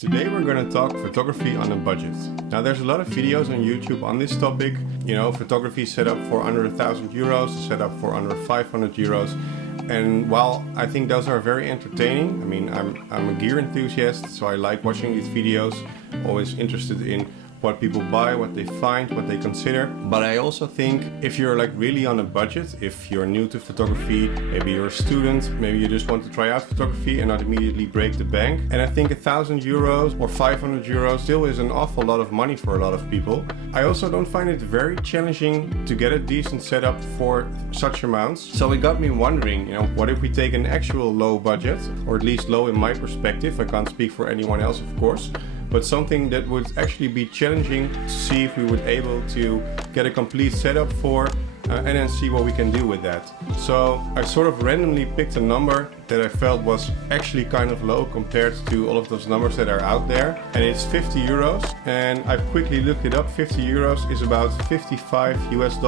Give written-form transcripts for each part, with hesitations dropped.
Today we're going to talk photography on a budget. Now there's a lot of videos on YouTube on this topic. You know, photography set up for under €1,000, set up for under €500. And while I think those are very entertaining, I mean, I'm a gear enthusiast, so I like watching these videos, always interested in what people buy, what they find, what they consider. But I also think if you're like really on a budget, if you're new to photography, maybe you're a student, maybe you just want to try out photography and not immediately break the bank. And I think €1,000 or €500 still is an awful lot of money for a lot of people. I also don't find it very challenging to get a decent setup for such amounts. So it got me wondering, you know, what if we take an actual low budget, or at least low in my perspective, I can't speak for anyone else of course, but something that would actually be challenging to see if we would able to get a complete setup for and then see what we can do with that. So I sort of randomly picked a number that I felt was actually kind of low compared to all of those numbers that are out there, and it's €50. And I quickly looked it up. €50 is about $55 US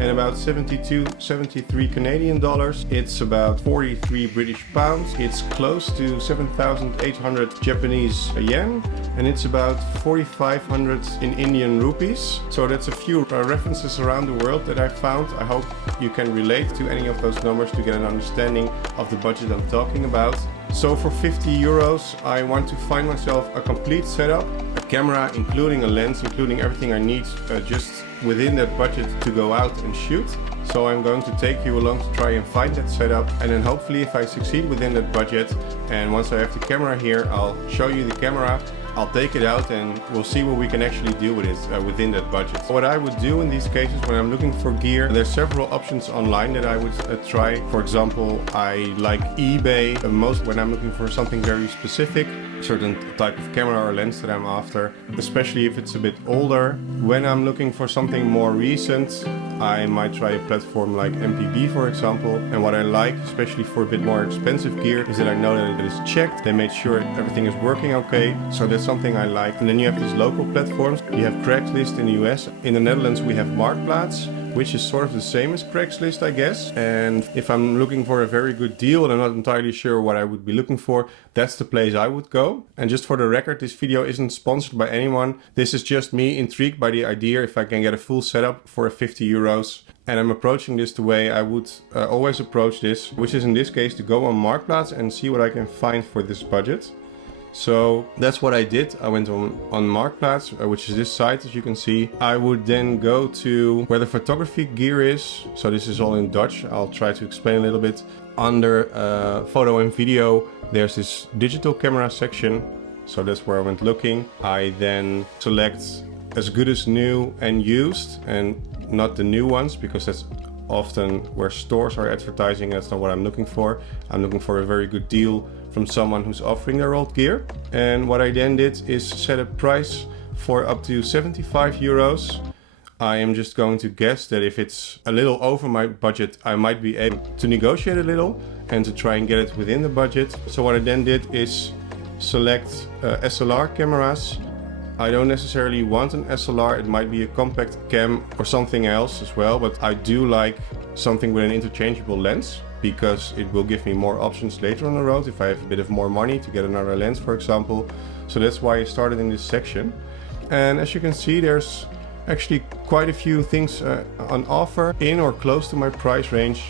and about 73 Canadian dollars. It's about 43 British pounds. It's close to 7,800 Japanese yen, and it's about 4,500 in Indian rupees. So that's a few references around the world that I found. I hope you can relate to any of those numbers to get an understanding of the budget I'm talking about. So for €50, I want to find myself a complete setup, a camera, including a lens, including everything I need just within that budget to go out and shoot. So I'm going to take you along to try and find that setup, and then hopefully if I succeed within that budget, and once I have the camera here, I'll show you the camera, I'll take it out and we'll see what we can actually do with it within that budget. What I would do in these cases when I'm looking for gear, there's several options online that I would try. For example, I like eBay most when I'm looking for something very specific, certain type of camera or lens that I'm after, especially if it's a bit older. When I'm looking for something more recent, I might try a platform like MPB, for example. And what I like, especially for a bit more expensive gear, is that I know that it is checked. They made sure everything is working okay. So that's something I like. And then you have these local platforms. You have Craigslist in the US. In the Netherlands, we have Marktplaats, which is sort of the same as Craigslist, I guess. And if I'm looking for a very good deal and I'm not entirely sure what I would be looking for, that's the place I would go. And just for the record, this video isn't sponsored by anyone. This is just me intrigued by the idea if I can get a full setup for €50. And I'm approaching this the way I would always approach this, which is in this case to go on Marktplaats and see what I can find for this budget. So that's what I did. I went on Marktplaats, which is this site as you can see. I would then go to where the photography gear is. So this is all in Dutch. I'll try to explain a little bit. Under photo and video, there's this digital camera section. So that's where I went looking. I then select as good as new and used, and not the new ones, because that's often where stores are advertising. That's not what I'm looking for. I'm looking for a very good deal from someone who's offering their old gear. And what I then did is set a price for up to €75. I am just going to guess that if it's a little over my budget, I might be able to negotiate a little and to try and get it within the budget. So what I then did is select SLR cameras. I don't necessarily want an SLR, it might be a compact cam or something else as well, but I do like something with an interchangeable lens, because it will give me more options later on the road if I have a bit of more money to get another lens, for example. So that's why I started in this section. And as you can see, there's actually quite a few things on offer in or close to my price range.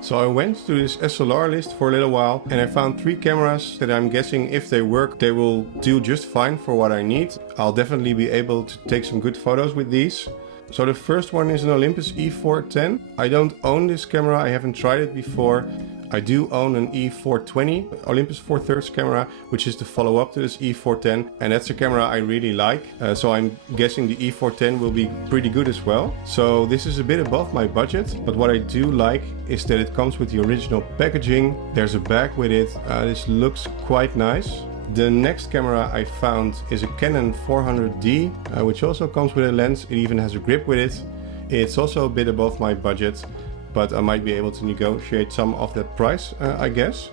So I went to this SLR list for a little while and I found 3 cameras that I'm guessing if they work, they will do just fine for what I need. I'll definitely be able to take some good photos with these. So the first one is an Olympus E410. I don't own this camera, I haven't tried it before. I do own an E420 Olympus 4/3 camera, which is the follow-up to this E410, and that's a camera I really like. So I'm guessing the E410 will be pretty good as well. So this is a bit above my budget, but what I do like is that it comes with the original packaging. There's a bag with it. This looks quite nice. The next camera I found is a Canon 400D, which also comes with a lens. It even has a grip with it. It's also a bit above my budget, but I might be able to negotiate some of that price, I guess.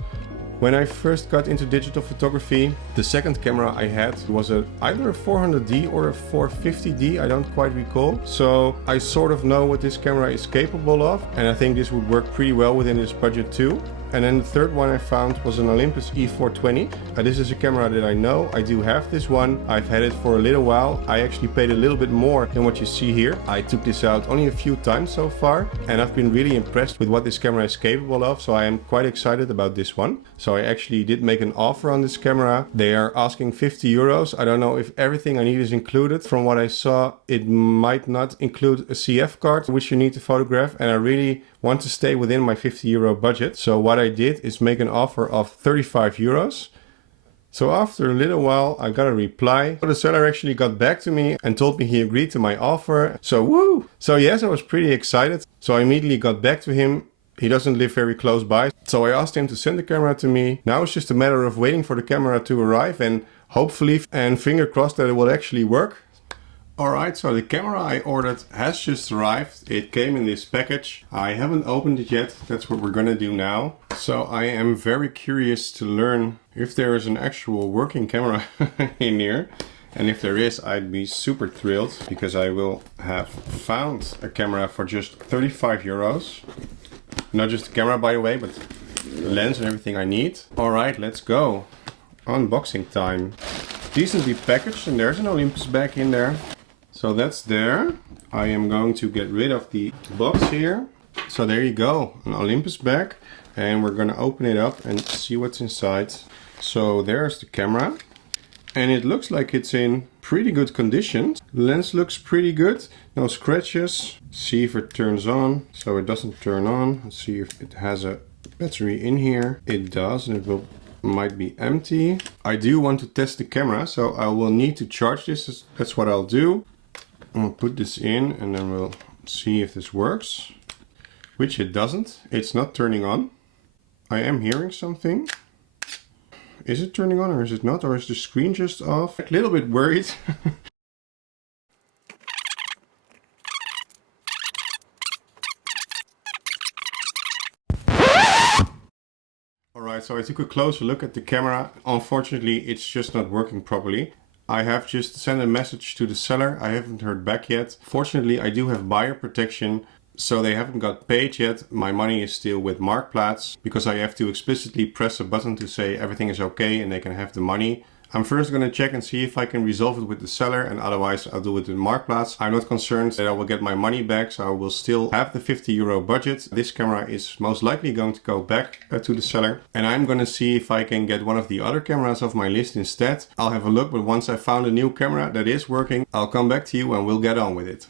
When I first got into digital photography, the second camera I had was either a 400D or a 450D, I don't quite recall. So I sort of know what this camera is capable of, and I think this would work pretty well within this budget too. And then the third one I found was an Olympus E420. This is a camera that I know. I do have this one. I've had it for a little while. I actually paid a little bit more than what you see here. I took this out only a few times so far, and I've been really impressed with what this camera is capable of. So I am quite excited about this one. So I actually did make an offer on this camera. They are asking 50 euros. I don't know if everything I need is included. From what I saw, it might not include a CF card, which you need to photograph. And I really want to stay within my 50 euro budget. So what I did is make an offer of 35 euros. So after a little while, I got a reply. The seller actually got back to me and told me he agreed to my offer. So woo! So yes, I was pretty excited. So I immediately got back to him. He doesn't live very close by. So I asked him to send the camera to me. Now it's just a matter of waiting for the camera to arrive and hopefully, and finger crossed, that it will actually work. Alright, so the camera I ordered has just arrived. It came in this package. I haven't opened it yet. That's what we're gonna do now. So I am very curious to learn if there is an actual working camera in here. And if there is, I'd be super thrilled because I will have found a camera for just 35 euros. Not just the camera, by the way, but the lens and everything I need. Alright, let's go. Unboxing time. Decently packaged, and there's an Olympus bag in there. So that's there. I am going to get rid of the box here. So there you go, an Olympus bag. And we're gonna open it up and see what's inside. So there's the camera. And it looks like it's in pretty good condition. The lens looks pretty good. No scratches. See if it turns on. So it doesn't turn on. Let's see if it has a battery in here. It does, and it might be empty. I do want to test the camera, so I will need to charge this. That's what I'll do. I'll put this in and then we'll see if this works, which it doesn't. It's not turning on. I am hearing something. Is it turning on or is it not? Or is the screen just off? A little bit worried. Alright, so I took a closer look at the camera. Unfortunately, it's just not working properly. I have just sent a message to the seller. I haven't heard back yet. Fortunately, I do have buyer protection, so they haven't got paid yet. My money is still with Marktplaats because I have to explicitly press a button to say everything is okay and they can have the money. I'm first going to check and see if I can resolve it with the seller, and otherwise I'll do it with Marktplaats. I'm not concerned that I will get my money back, so I will still have the 50 euro budget. This camera is most likely going to go back to the seller, and I'm going to see if I can get one of the other cameras off my list instead. I'll have a look, but once I found a new camera that is working, I'll come back to you and we'll get on with it.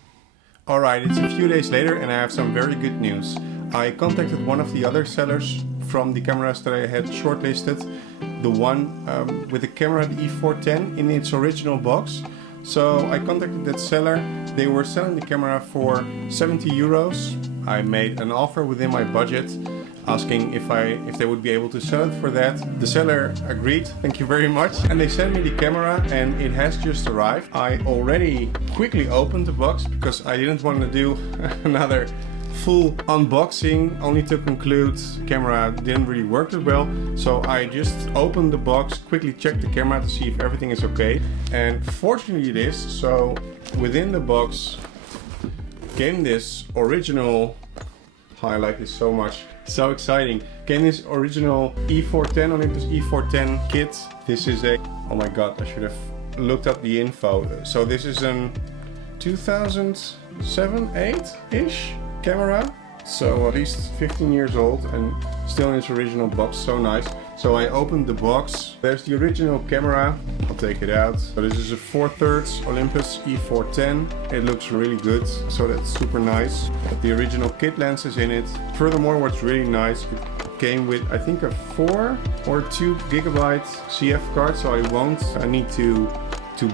Alright, it's a few days later and I have some very good news. I contacted one of the other sellers from the cameras that I had shortlisted. The one with the camera, the E410, in its original box. So I contacted that seller. They were selling the camera for 70 euros. I made an offer within my budget, asking if they would be able to sell it for that. The seller agreed, thank you very much. And they sent me the camera and it has just arrived. I already quickly opened the box because I didn't want to do another full unboxing, only to conclude the camera didn't really work that well. So I just opened the box, quickly checked the camera to see if everything is okay. And fortunately it is. So within the box came this original, I like this so much, so exciting, came this original E410, Olympus E410 kit. This is a, oh my god, I should have looked up the info. So this is an 2007-8-ish camera, so at least 15 years old and still in its original box. So nice. So I opened the box. There's the original camera. I'll take it out. So this is a 4/3 Olympus E410. It looks really good, so that's super nice. The original kit lens is in it. Furthermore, what's really nice, it came with I think a 4 or 2 gigabyte CF card, so I need to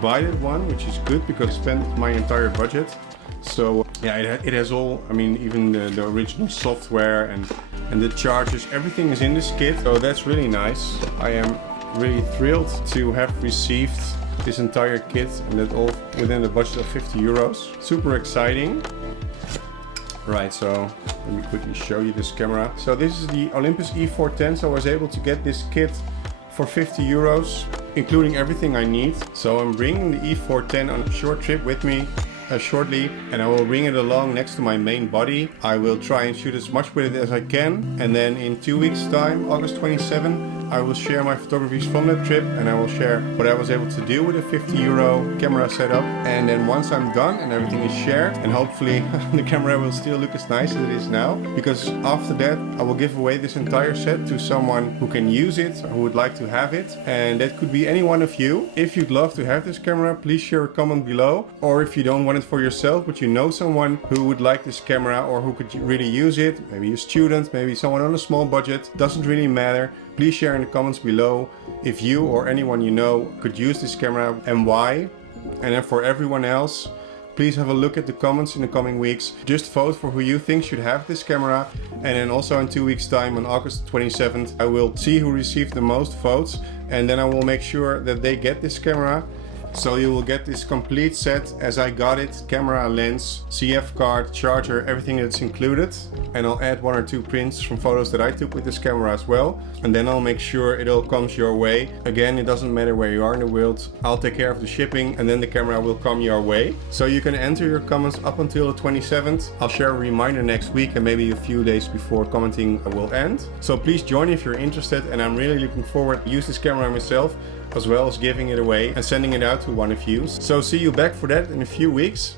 buy that one, which is good because I spent my entire budget. So yeah, it has all, I mean, even the original software and the chargers, everything is in this kit. So that's really nice. I am really thrilled to have received this entire kit, and that all within the budget of 50 euros. Super exciting. Right, so let me quickly show you this camera. So this is the Olympus E410. So I was able to get this kit for 50 euros, including everything I need. So I'm bringing the E410 on a short trip with me. shortly, and I will bring it along next to my main body. I will try and shoot as much with it as I can, and then in 2 weeks time, August 27, I will share my photographies from that trip, and I will share what I was able to do with a 50 euro camera setup. And then once I'm done and everything is shared, and hopefully the camera will still look as nice as it is now, because after that I will give away this entire set to someone who can use it, who would like to have it, and that could be any one of you. If you'd love to have this camera, please share a comment below, or if you don't want it for yourself but you know someone who would like this camera or who could really use it, maybe a student, maybe someone on a small budget, doesn't really matter. Please share in the comments below if you or anyone you know could use this camera and why. And then for everyone else, please have a look at the comments in the coming weeks. Just vote for who you think should have this camera. And then also in 2 weeks time, on August 27th, I will see who received the most votes, and then I will make sure that they get this camera. So you will get this complete set as I got it: camera, lens, CF card, charger, everything that's included. And I'll add 1 or 2 prints from photos that I took with this camera as well. And then I'll make sure it all comes your way. Again, it doesn't matter where you are in the world. I'll take care of the shipping, and then the camera will come your way. So you can enter your comments up until the 27th. I'll share a reminder next week and maybe a few days before commenting will end. So please join if you're interested, and I'm really looking forward to use this camera myself, as well as giving it away and sending it out to one of you. So see you back for that in a few weeks.